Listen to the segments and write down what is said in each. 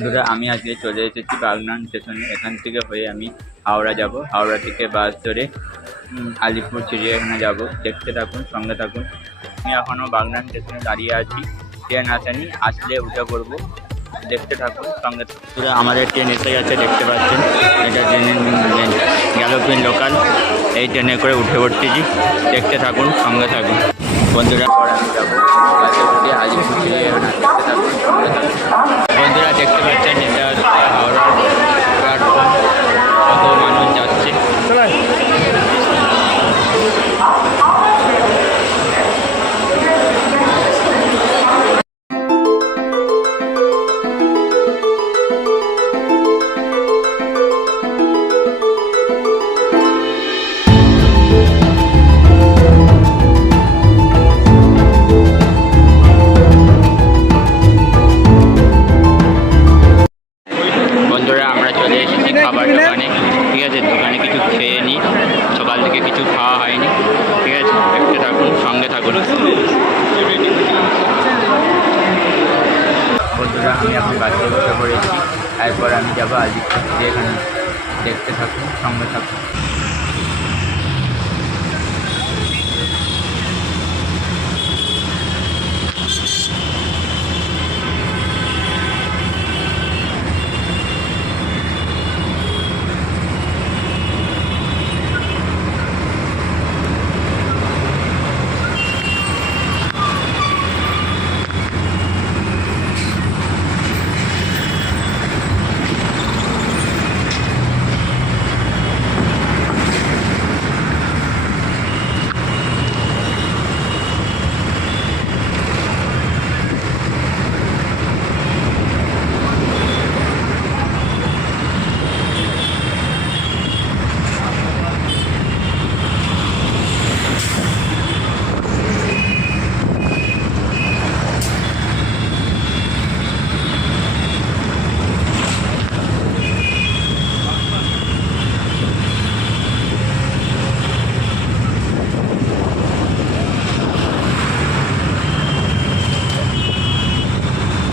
বন্ধুরা, আমি আজকে চলে এসেছি বাগনান স্টেশনে। এখান থেকে হয়ে আমি হাওড়া যাব। হাওড়া থেকে বাস ধরে আলিপুর চিড়িয়াখানা যাব। দেখতে থাকুন, সঙ্গে থাকুন। আমি এখনও বাগনান স্টেশনে দাঁড়িয়ে আছি। ট্রেন আসেনি আসলে উঠে পড়ব। দেখতে থাকুন, সঙ্গে থাকুন। আমাদের ট্রেন এসে গেছে, দেখতে পাচ্ছেন। এটা ট্রেনের গ্যালোপিন লোকাল এই ট্রেনে করে উঠে পড়তেছি দেখতে থাকুন, সঙ্গে থাকুন। বন্ধুরা, পর আমি যাব। আলিপুর চিড়িয়াখানা। দেখতে থাকুন সঙ্গে থাকুন। বন্ধুরা দেখতে পাচ্ছেন এটা হচ্ছে হাওড়ার বন্ধুরা, আমরা চলে এসেছি খাবার দোকানে। ঠিক আছে, দোকানে কিছু খেয়ে নিই সকাল থেকে কিছু খাওয়া হয়নি। ঠিক আছে, দেখতে থাকুন, সঙ্গে থাকুন। বন্ধুরা, আমি এখন বাসে বসে পড়েছি। তারপর আমি যাব আজকে এখানে দেখতে থাকুন, সঙ্গে থাকুন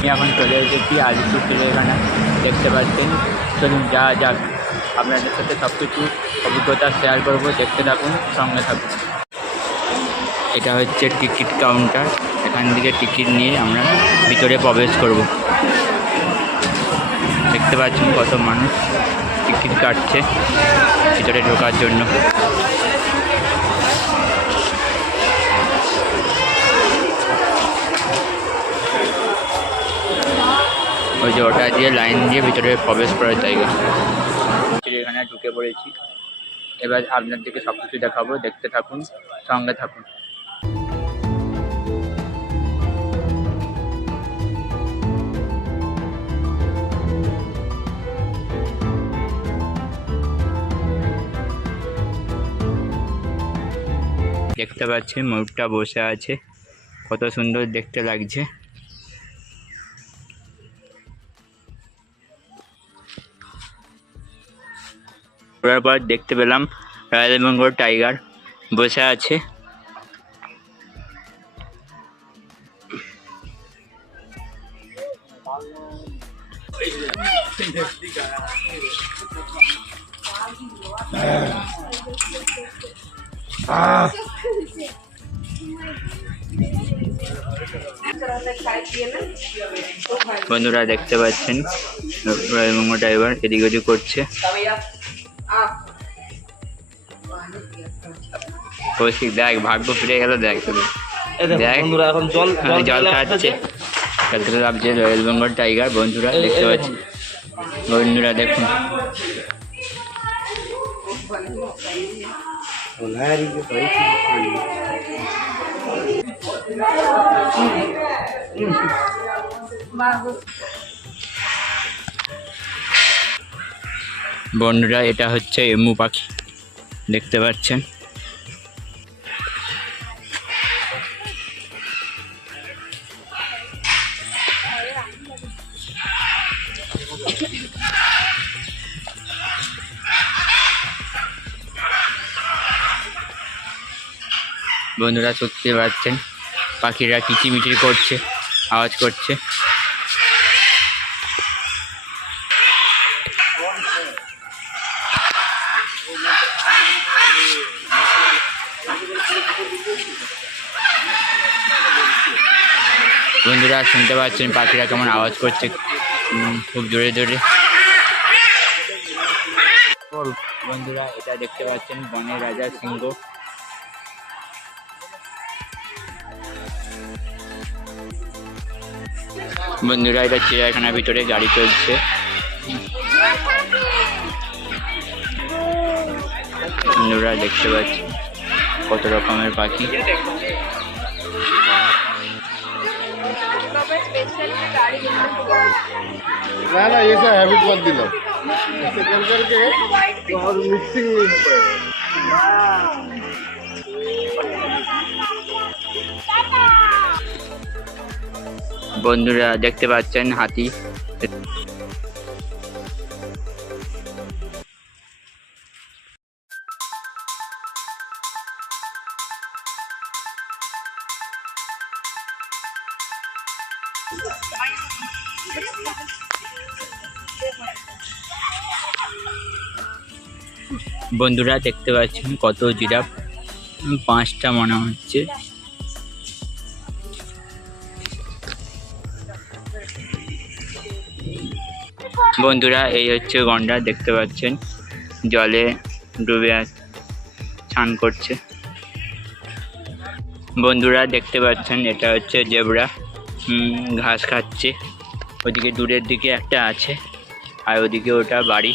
আমি এখন চলে এসেছি আলিপুর চিড়িয়াখানা দেখতে পাচ্ছেন। চলুন, যা যাক। আপনাদের সাথে সব কিছু অভিজ্ঞতা শেয়ার করব। দেখতে থাকুন, সঙ্গে থাকুন। এটা হচ্ছে টিকিট কাউন্টার এখান থেকে টিকিট নিয়ে আমরা ভিতরে প্রবেশ করব। দেখতে পাচ্ছেন কত মানুষ টিকিট কাটছে ভিতরে ঢোকার জন্য। ওই যে ওটা দিয়ে লাইন দিয়ে ভিতরে প্রবেশ করার জায়গা। এখানে ঢুকে পড়েছি। এবার আপনাদেরকে সব কিছু দেখাবো দেখতে থাকুন সঙ্গে থাকুন। দেখতে পাচ্ছি ময়ূরটা বসে আছে। কত সুন্দর দেখতে লাগছে। ঘোরার পর দেখতে পেলাম রয়্যাল বেঙ্গল টাইগার বসে আছে। বন্ধুরা দেখতে পাচ্ছেন রয়্যাল বেঙ্গল টাইগার এদিক ওদিক করছে। কৌশিক দেখ ভাগ্য ফিরে গেল দেখ শুধু এই দেখো, দেখ। বন্ধুরা এখন জল হ্যাঁ, জল খেলে খাচ্ছে আসতেছে। কালকে ভাবছে রয়্যাল বেঙ্গল টাইগার বন্ধুরা এই- এই দেখতে দেখুন। পাচ্ছি বন্ধুরা দেখুন বন্ধুরা, এটা হচ্ছে এমু পাখি। দেখতে পাচ্ছেন? বন্ধুরা শুনতে পাচ্ছেন? পাখিরা কিচিমিচির করছে, আওয়াজ করছে। বন্ধুরা, শুনতে পাচ্ছেন পাখিরা কেমন আওয়াজ করছে? খুব জোরে জোরে বন্ধুরা, এটা দেখতে পাচ্ছেন বনের রাজা সিংহ। বন্ধুরা, এটা চিড়িয়াখানার ভিতরে গাড়ি চলছে। বন্ধুরা দেখতে পাচ্ছি কত রকমের পাখি। না না এসে হ্যাবিট বাদ দিলাম। বন্ধুরা দেখতে পাচ্ছেন হাতি। বন্ধুরা, দেখতে পাচ্ছেন কত জিরাফ। পাঁচটা মনে হচ্ছে। বন্ধুরা, এই হচ্ছে গন্ডার, দেখতে পাচ্ছেন। জলে ডুবে স্নান করছে। বন্ধুরা, দেখতে পাচ্ছেন, এটা হচ্ছে জেবরা। ঘাস খাচ্ছে। ওদিকে দূরের দিকে একটা আছে আর ওদিকে ওটা বাড়ি।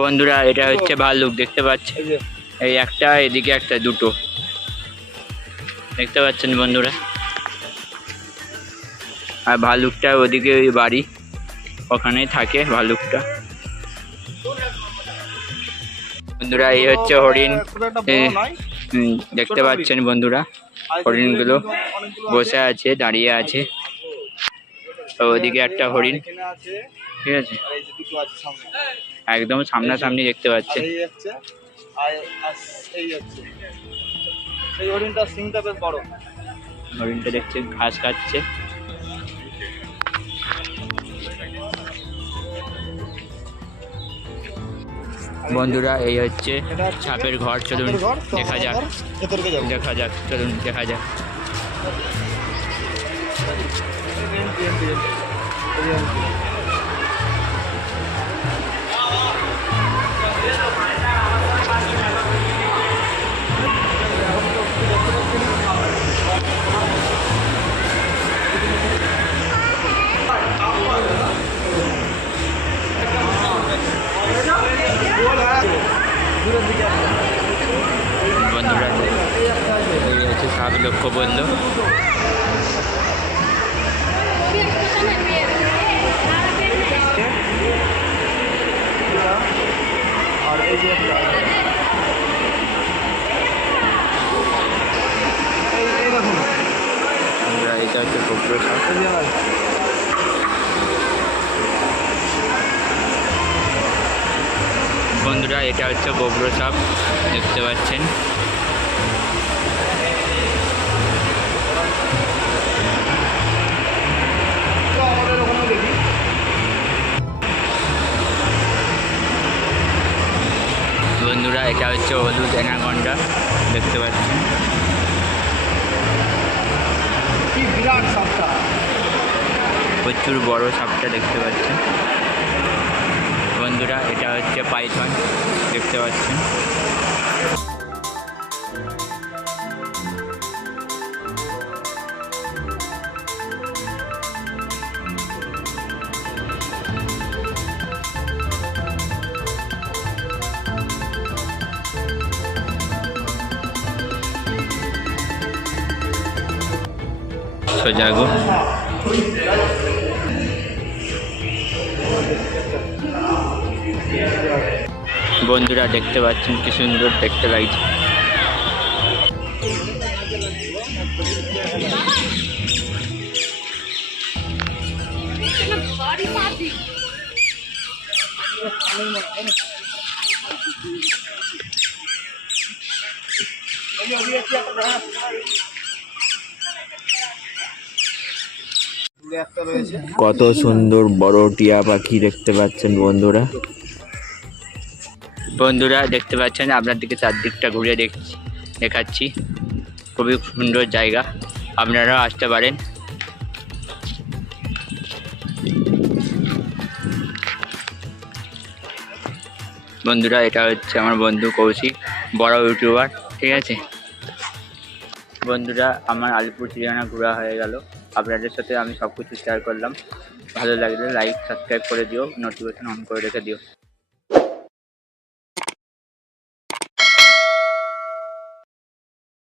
বন্ধুরা এটা হচ্ছে ভাল্লুক দেখতে পাচ্ছেন? এই একটা এদিকে একটা দুটো। দেখতে পাচ্ছেন বন্ধুরা? আর ভাল্লুকটা ওদিকে ওই বাড়ি ওখানেই থাকে ভালুকটা বন্ধুরা এই হচ্ছে হরিণ। বড় দেখতে পাচ্ছেন বন্ধুরা হরিণগুলো বসে আছে। দাঁড়িয়ে আছে। ওদিকে একটা হরিণ। ঠিক আছে। একদম সামনাসামনি দেখতে পাচ্ছেন। হরিণটা দেখছে ঘাস খাচ্ছে। বন্ধুরা এই হচ্ছে ছাপের ঘর চলুন দেখা যাক দেখা যাক চলুন দেখা যাক বন্ধুরা দেখুন বন্ধুরা এটা হচ্ছে। বন্ধুরা এটা হচ্ছে গোব্র সাপ দেখতে পাচ্ছেন হচ্ছে হলুদ অ্যানাকন্ডা দেখতে পাচ্ছেন বিরাট সাপটা। প্রচুর বড় সাপটা দেখতে পাচ্ছেন বন্ধুরা এটা হচ্ছে পাইথন। দেখতে পাচ্ছেন। সোজাগো বন্ধুরা দেখতে পাচ্ছেন কি সুন্দর দেখতে লাগছে। কত সুন্দর বড় টিয়া পাখি দেখতে পাচ্ছেন বন্ধুরা। বন্ধুরা, দেখতে পাচ্ছেন, আপনার দিকে চারদিকটা ঘুরে দেখছি, দেখাচ্ছি। খুবই সুন্দর জায়গা, আপনারাও আসতে পারেন। বন্ধুরা, এটা হচ্ছে আমার বন্ধু কৌশিক, বড় ইউটিউবার, ঠিক আছে? বন্ধুরা, আমার আলিপুর চিড়িয়াখানা ঘোরা হয়ে গেল। আপনাদের সাথে আমি সব কিছু শেয়ার করলাম। ভালো লাগলে লাইক সাবস্ক্রাইব করে দিও নোটিফিকেশন অন করে রেখে দিও।